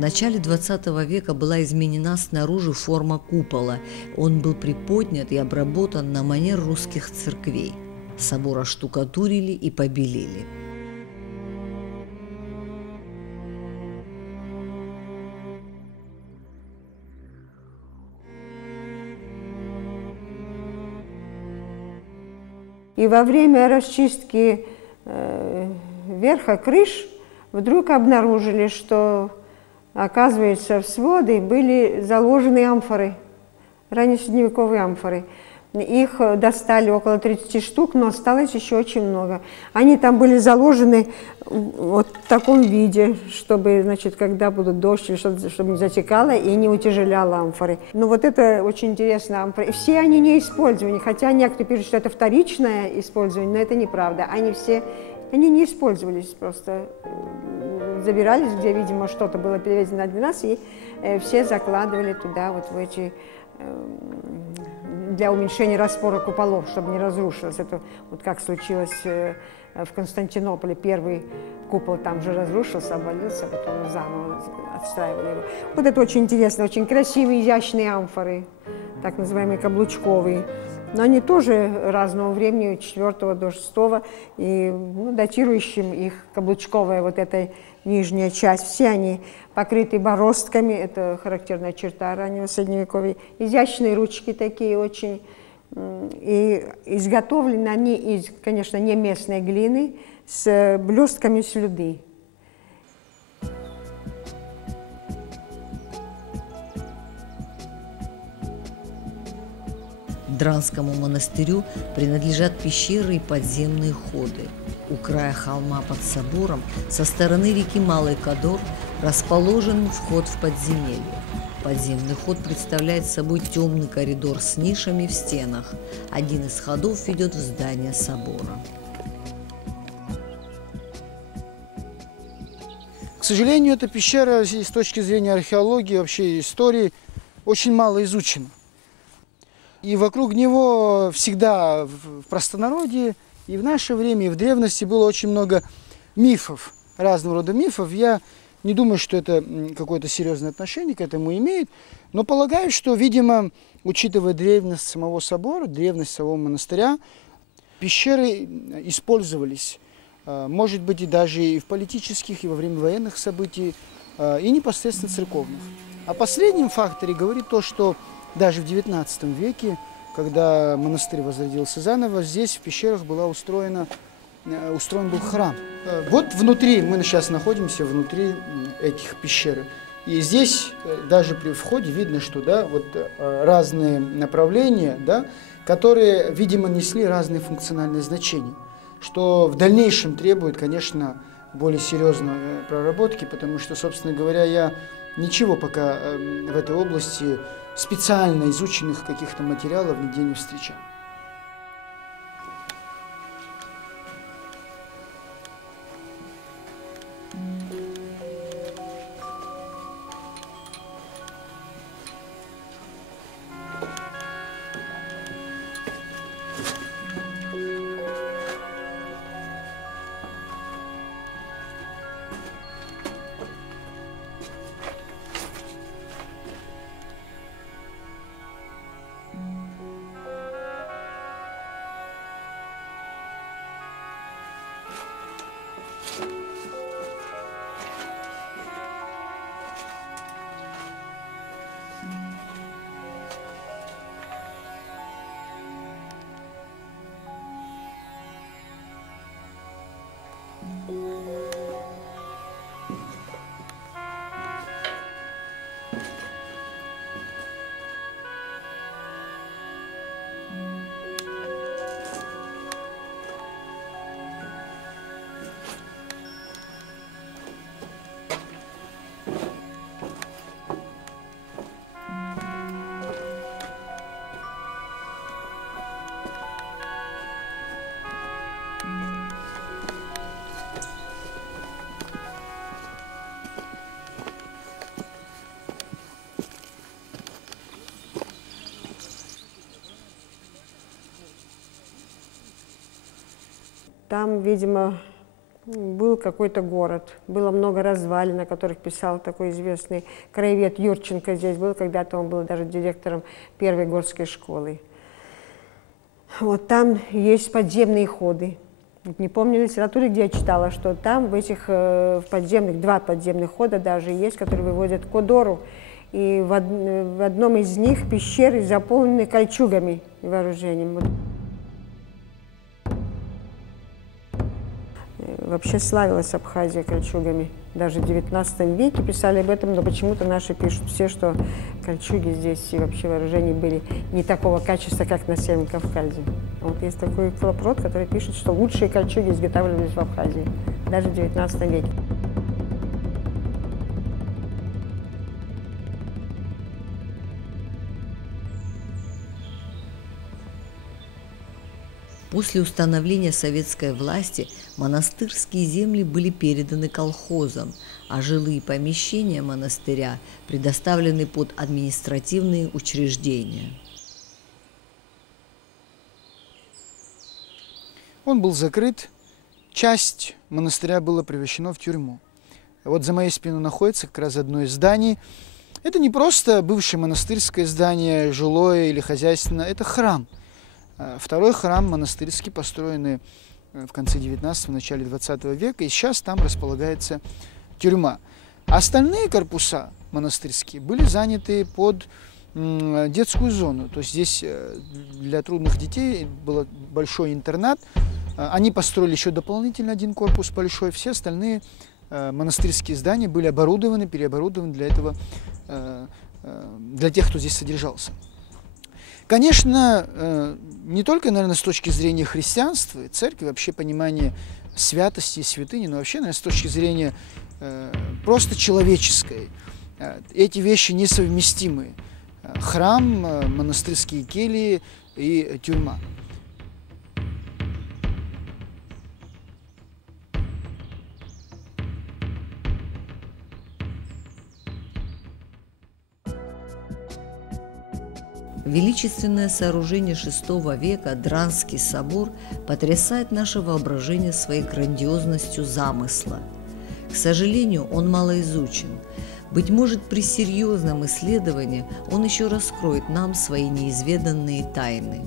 начале XX века была изменена снаружи форма купола. Он был приподнят и обработан на манер русских церквей. Собор оштукатурили и побелили. И во время расчистки верха крыш вдруг обнаружили, что, оказывается, в своды были заложены амфоры, раннесредневековые амфоры. Их достали около 30 штук, но осталось еще очень много. Они там были заложены вот в таком виде, чтобы, значит, когда будут дождь, чтобы не затекало и не утяжеляло амфоры. Ну вот это очень интересно, амфоры. Все они не использованы, хотя некоторые пишут, что это вторичное использование, но это неправда. Они не использовались, просто забирались, где, видимо, что-то было перевезено для нас, и все закладывали туда вот в эти... для уменьшения распора куполов, чтобы не разрушилось. Это вот как случилось в Константинополе. Первый купол там же разрушился, обвалился, потом заново отстраивали его. Вот это очень интересно, очень красивые, изящные амфоры, так называемые каблучковые. Но они тоже разного времени, 4 до 6, и датирующим их каблучковая вот эта нижняя часть. Все они покрыты бороздками, это характерная черта раннего Средневековья. Изящные ручки такие очень, и изготовлены они из, конечно, не местной глины, с блестками слюды. Дранскому монастырю принадлежат пещеры и подземные ходы. У края холма под собором со стороны реки Малый Кодор расположен вход в подземелье. Подземный ход представляет собой темный коридор с нишами в стенах. Один из ходов ведет в здание собора. К сожалению, эта пещера с точки зрения археологии, вообще истории, очень мало изучена. И вокруг него всегда в простонародье и в наше время, и в древности было очень много мифов, разного рода мифов. Я не думаю, что это какое-то серьезное отношение к этому имеет, но полагаю, что, видимо, учитывая древность самого собора, древность самого монастыря, пещеры использовались, может быть, и даже и в политических, и во время военных событий, и непосредственно церковных. О последнем факторе говорит то, что даже в XIX веке, когда монастырь возродился заново, здесь в пещерах устроен был храм. Вот внутри, мы сейчас находимся внутри этих пещер. И здесь даже при входе видно, что вот разные направления, которые, видимо, несли разные функциональные значения, что в дальнейшем требует, конечно, более серьезной проработки, потому что, собственно говоря, я ничего пока в этой области специально изученных каких-то материалов нигде не встречал. Там, видимо, был какой-то город. Было много развалин, о которых писал такой известный краевед Юрченко. Здесь был когда-то, он был даже директором первой горской школы. Вот там есть подземные ходы. Не помню в литературе, где я читала, что там в этих подземных, 2 подземных хода даже есть, которые выводят к Кодору. И в одном из них пещеры заполнены кольчугами и вооружением. Вообще славилась Абхазия кольчугами. Даже в XIX веке писали об этом, но почему-то наши пишут все, что кольчуги здесь и вообще вооружения были не такого качества, как на Северном Кавказе. Вот есть такой Клопрот, который пишет, что лучшие кольчуги изготавливались в Абхазии, даже в XIX веке. После установления советской власти монастырские земли были переданы колхозам, а жилые помещения монастыря предоставлены под административные учреждения. Он был закрыт, часть монастыря была превращена в тюрьму. Вот за моей спиной находится как раз одно из зданий. Это не просто бывшее монастырское здание, жилое или хозяйственное, это храм. Второй храм монастырский, построенный в конце 19-го, начале 20 века, и сейчас там располагается тюрьма. Остальные корпуса монастырские были заняты под детскую зону. То есть здесь для трудных детей был большой интернат. Они построили еще дополнительно один корпус большой. Все остальные монастырские здания были оборудованы, переоборудованы для этого, для тех, кто здесь содержался. Конечно, не только, наверное, с точки зрения христианства, церкви, вообще понимания святости и святыни, но вообще, наверное, с точки зрения просто человеческой. Эти вещи несовместимы. Храм, монастырские кельи и тюрьма. Величественное сооружение VI века, Дранский собор, потрясает наше воображение своей грандиозностью замысла. К сожалению, он мало изучен. Быть может, при серьезном исследовании он еще раскроет нам свои неизведанные тайны.